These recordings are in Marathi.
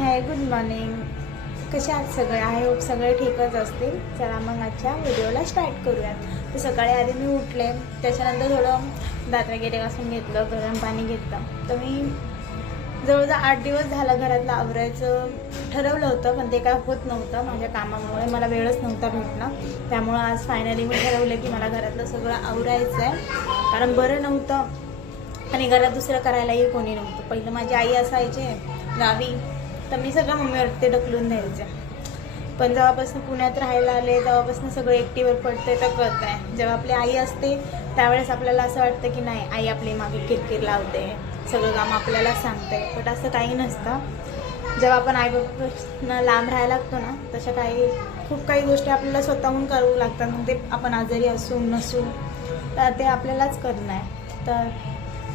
हाय, गुड मॉर्निंग. कसे आहात सगळे? आय होप सगळे ठीकच असतील. चला मग आजच्या व्हिडिओला स्टार्ट करूयात. तर सकाळी आधी मी उठले, त्याच्यानंतर थोडं दात वगैरे घासून घेतलं, गरम पाणी घेतलं. तर मी जवळजवळ 8 दिवस झालं घरातलं आवरायचं ठरवलं होतं, पण ते काय होत नव्हतं. माझ्या कामामुळे मला वेळच नव्हता भेटला. त्यामुळं आज फायनली मी ठरवलं की मला घरातलं सगळं आवरायचं आहे, कारण बरं नव्हतं आणि घरात दुसरं करायलाही कोणी नव्हतं. पहिलं माझी आई असायचे गावी, तर मी सगळं मम्मीवरती ढकलून द्यायचे. पण जेव्हापासून पुण्यात राहायला आले तेव्हापासून सगळं एकटीवर पडते तर कळत आहे. जेव्हा आपली आई असते त्यावेळेस आपल्याला असं वाटतं की नाही, आई आपली मागे किरकिर लावते, सगळं काम आपल्याला सांगते. बट असं काही नसतं. जेव्हा आपण आईबापापासून लांब राहायला लागतो ना, तशा खूप काही गोष्टी आपल्याला स्वतःहून करू लागतात. मग ते आपण आजारी असू नसू तर ते आपल्यालाच करणं आहे. तर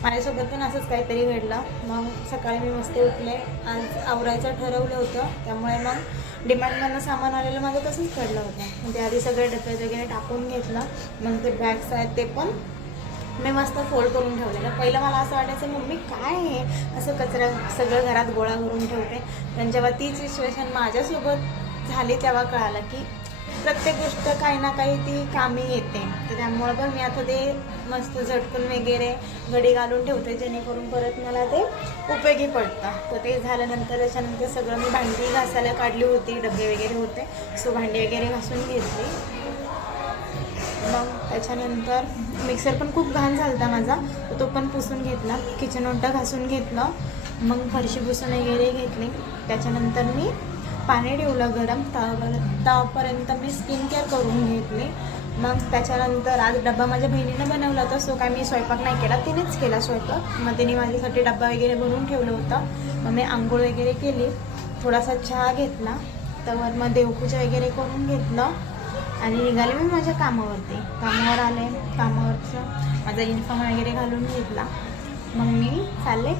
माझ्यासोबत पण असंच काहीतरी घडलं. मग सकाळी मी मस्त उठले, आज आवरायचं ठरवलं होतं. त्यामुळे मग डिमार्टमधनं सामान आलेलं माझं तसंच पडलं होतं. ते आधी सगळे डबे वगैरे टाकून घेतलं. मग ते बॅग्स आहेत ते पण मी मस्त फोल्ड करून ठेवलेलं. पहिलं मला असं वाटायचं, मम्मी काय आहे असं कचरा सगळं घरात गोळा करून ठेवते. पण जेव्हा ती सिच्युएशन माझ्यासोबत झाली तेव्हा कळालं की प्रत्येक गोष्ट काही ना काही ती कामी येते. तर त्यामुळं पण मी आता ते मस्त झटकून वगैरे घडी घालून ठेवते, जेणेकरून परत मला ते उपयोगी पडतं. तर ते झाल्यानंतर त्याच्यानंतर सगळं मी भांडी घासायला काढली होती, डबे वगैरे होते, सो भांडी वगैरे घासून घेतली. मग त्याच्यानंतर मिक्सर पण खूप घाण झाला होता माझा, तर तो पण पुसून घेतला. किचन ओटा घासून घेतलं. मग फरशी पुसून वगैरे घेतली. त्याच्यानंतर मी पाणी ठेवलं गरम, तावपर्यंत मी स्किन केअर करून घेतली. मग त्याच्यानंतर आज डबा माझ्या बहिणीनं बनवला होता, सो काय मी स्वयंपाक नाही केला, तिनेच केला स्वयंपाक. मग तिने माझ्यासाठी डबा वगैरे बनवून ठेवलं होतं. मग मी आंघोळ वगैरे केली, थोडासा चहा घेतला, त्यावर मग देवपूजा वगैरे करून घेतलं आणि निघाले मी माझ्या कामावर आले. कामावरचं माझा युनिफॉर्म वगैरे घालून घेतला. मग मी चालले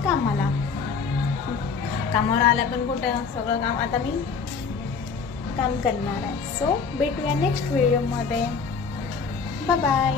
कामावर आल्या पण कुठं सगळं काम आता मी काम करणार आहे. सो भेटूया नेक्स्ट व्हिडिओमध्ये. Bye bye.